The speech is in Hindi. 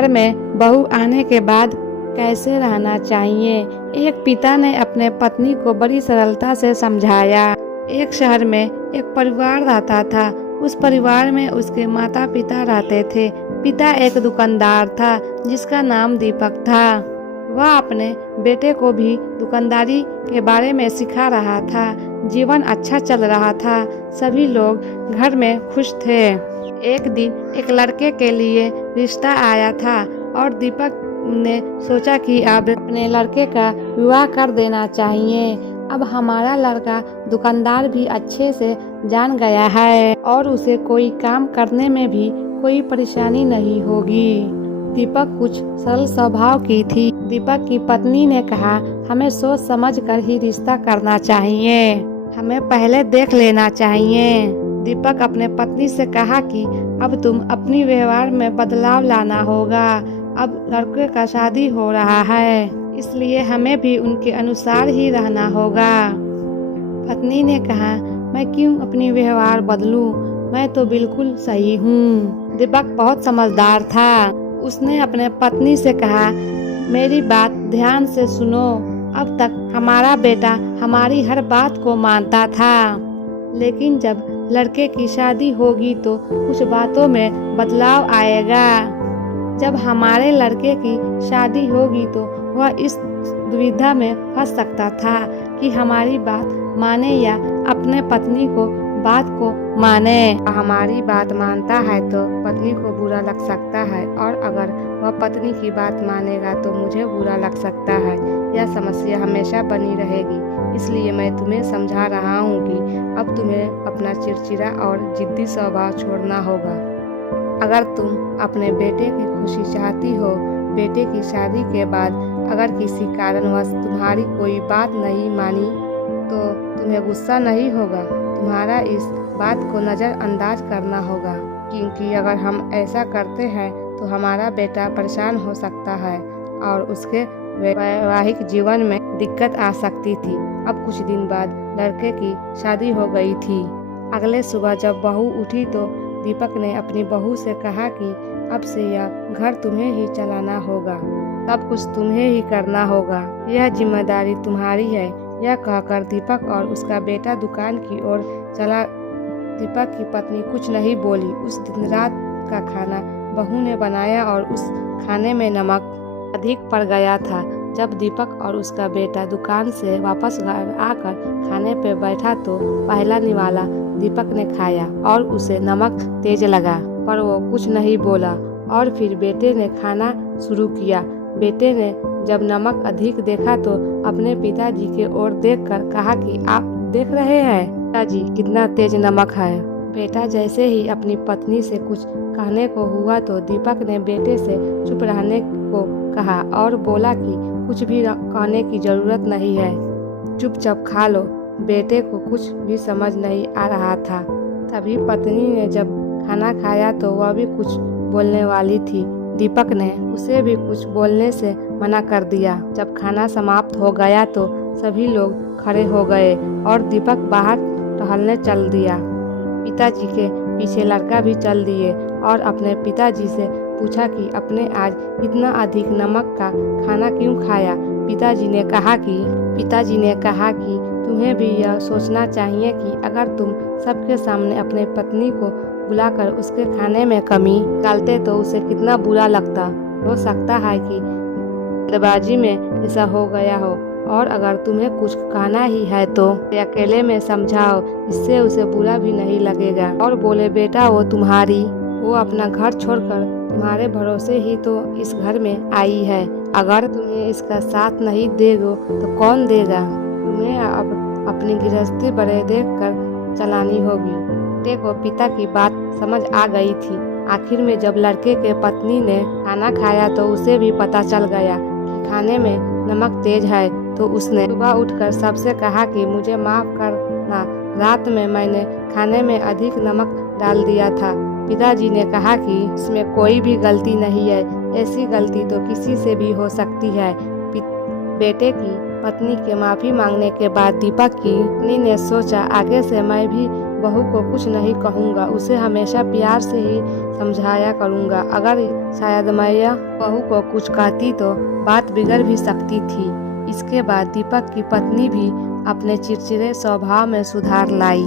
घर में बहू आने के बाद कैसे रहना चाहिए। एक पिता ने अपने पत्नी को बड़ी सरलता से समझाया। एक शहर में एक परिवार रहता था। उस परिवार में उसके माता पिता रहते थे। पिता एक दुकानदार था जिसका नाम दीपक था। वह अपने बेटे को भी दुकानदारी के बारे में सिखा रहा था। जीवन अच्छा चल रहा था। सभी लोग घर में खुश थे। एक दिन एक लड़के के लिए रिश्ता आया था और दीपक ने सोचा कि अब अपने लड़के का विवाह कर देना चाहिए। अब हमारा लड़का दुकानदार भी अच्छे से जान गया है और उसे कोई काम करने में भी कोई परेशानी नहीं होगी। दीपक कुछ सरल स्वभाव की थी। दीपक की पत्नी ने कहा, हमें सोच समझ कर ही रिश्ता करना चाहिए, हमें पहले देख लेना चाहिए। दीपक अपने पत्नी से कहा कि अब तुम अपनी व्यवहार में बदलाव लाना होगा। अब लड़के का शादी हो रहा है, इसलिए हमें भी उनके अनुसार ही रहना होगा। पत्नी ने कहा, मैं क्यों अपनी व्यवहार बदलूं, मैं तो बिल्कुल सही हूँ। दीपक बहुत समझदार था। उसने अपने पत्नी से कहा, मेरी बात ध्यान से सुनो। अब तक हमारा बेटा हमारी हर बात को मानता था, लेकिन जब लड़के की शादी होगी तो कुछ बातों में बदलाव आएगा। जब हमारे लड़के की शादी होगी तो वह इस दुविधा में फंस सकता था कि हमारी बात माने या अपने पत्नी को बात को माने। हमारी बात मानता है तो पत्नी को बुरा लग सकता है, और अगर वह पत्नी की बात मानेगा तो मुझे बुरा लग सकता है। यह समस्या हमेशा बनी रहेगी। इसलिए मैं तुम्हें समझा रहा हूँ कि अब तुम्हें अपना चिड़चिड़ा और जिद्दी स्वभाव छोड़ना होगा। अगर तुम अपने बेटे की खुशी चाहती हो, बेटे की शादी के बाद अगर किसी कारणवश तुम्हारी कोई बात नहीं मानी तो तुम्हें गुस्सा नहीं होगा। तुम्हारा इस बात को नज़रअंदाज करना होगा, क्योंकि अगर हम ऐसा करते हैं तो हमारा बेटा परेशान हो सकता है और उसके वैवाहिक जीवन में दिक्कत आ सकती थी। अब कुछ दिन बाद लड़के की शादी हो गई थी। अगले सुबह जब बहू उठी तो दीपक ने अपनी बहू से कहा कि अब से यह घर तुम्हें ही चलाना होगा, सब कुछ तुम्हें ही करना होगा, यह जिम्मेदारी तुम्हारी है। यह कहकर दीपक और उसका बेटा दुकान की ओर चला। दीपक की पत्नी कुछ नहीं बोली। उस दिन रात का खाना बहू ने बनाया और उस खाने में नमक अधिक पड़ गया था। जब दीपक और उसका बेटा दुकान से वापस घर आकर खाने पे बैठा तो पहला निवाला दीपक ने खाया और उसे नमक तेज लगा, पर वो कुछ नहीं बोला। और फिर बेटे ने खाना शुरू किया। बेटे ने जब नमक अधिक देखा तो अपने पिताजी के ओर देखकर कहा कि आप देख रहे हैं पिताजी कितना तेज नमक है। बेटा जैसे ही अपनी पत्नी से कुछ कहने को हुआ तो दीपक ने बेटे से चुप रहने को कहा और बोला कि कुछ भी कहने की जरूरत नहीं है, चुपचाप खा लो। बेटे को कुछ भी समझ नहीं आ रहा था। तभी पत्नी ने जब खाना खाया तो वह भी कुछ बोलने वाली थी। दीपक ने उसे भी कुछ बोलने से मना कर दिया। जब खाना समाप्त हो गया तो सभी लोग खड़े हो गए और दीपक बाहर टहलने चल दिया। पिताजी के पीछे लड़का भी चल दिए और अपने पिताजी से पूछा कि आपने आज इतना अधिक नमक का खाना क्यों खाया। पिताजी ने कहा कि तुम्हें भी यह सोचना चाहिए कि अगर तुम सबके सामने अपने पत्नी को बुलाकर उसके खाने में कमी डालते तो उसे कितना बुरा लगता। हो सकता है कि जल्दबाजी में ऐसा हो गया हो, और अगर तुम्हें कुछ कहना ही है तो अकेले में समझाओ, इससे उसे बुरा भी नहीं लगेगा। और बोले, बेटा वो अपना घर छोड़कर तुम्हारे भरोसे ही तो इस घर में आई है। अगर तुम्हें इसका साथ नहीं देगो तो कौन देगा। तुम्हें अब अपनी गृहस्थी बड़े देख कर चलानी होगी। बेटे को पिता की बात समझ आ गई थी। आखिर में जब लड़के के पत्नी ने खाना खाया तो उसे भी पता चल गया कि खाने में नमक तेज है। तो उसने सुबह उठकर सबसे कहा कि मुझे माफ करना, रात में मैंने खाने में अधिक नमक डाल दिया था। पिताजी ने कहा कि इसमें कोई भी गलती नहीं है, ऐसी गलती तो किसी से भी हो सकती है। बेटे की पत्नी के माफी मांगने के बाद दीपक की पत्नी ने सोचा, आगे से मैं भी बहू को कुछ नहीं कहूँगा, उसे हमेशा प्यार से ही समझाया करूँगा। अगर शायद मैं यह बहू को कुछ कहती तो बात बिगड़ भी सकती थी। इसके बाद दीपक की पत्नी भी अपने चिड़चिड़े स्वभाव में सुधार लाई।